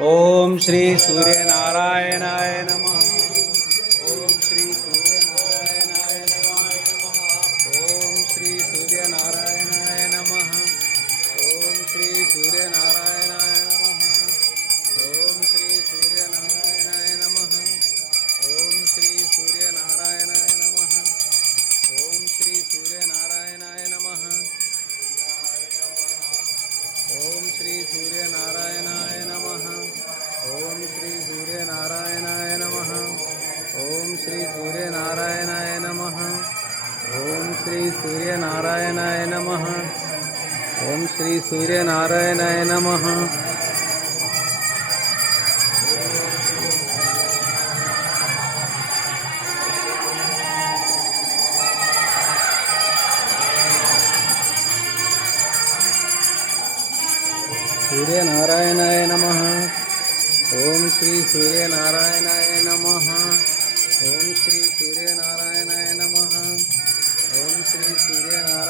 ओम श्री सूर्य नारायणाय नमः। ओम श्री सूर्य नारायणाय नमः। ओम श्री सूर्य नारायणाय नमः। ओम श्री सूर्य नारायणाय नमः। ओम श्री सूर्य नारायणाय नमः। ओम श्री सूर्य नारायणाय नमः। ओम श्री सूर्य नारायणाय नमः। ओम श्री सूर्य नारायणाय नमः। ओम श्री सूर्य नारायणाय नमः। ओम श्री सूर्य नारायणाय नमः। ओम श्री सूर्य नारायणाय नमः। ओम श्री सूर्य नारायणाय नमः। सूर्य नारायणाय नमः। ओम श्री सूर्य नारायणाय नमः। ओम श्री सूर्य नारायणाय नमः। ओम श्री सूर्य नारायणाय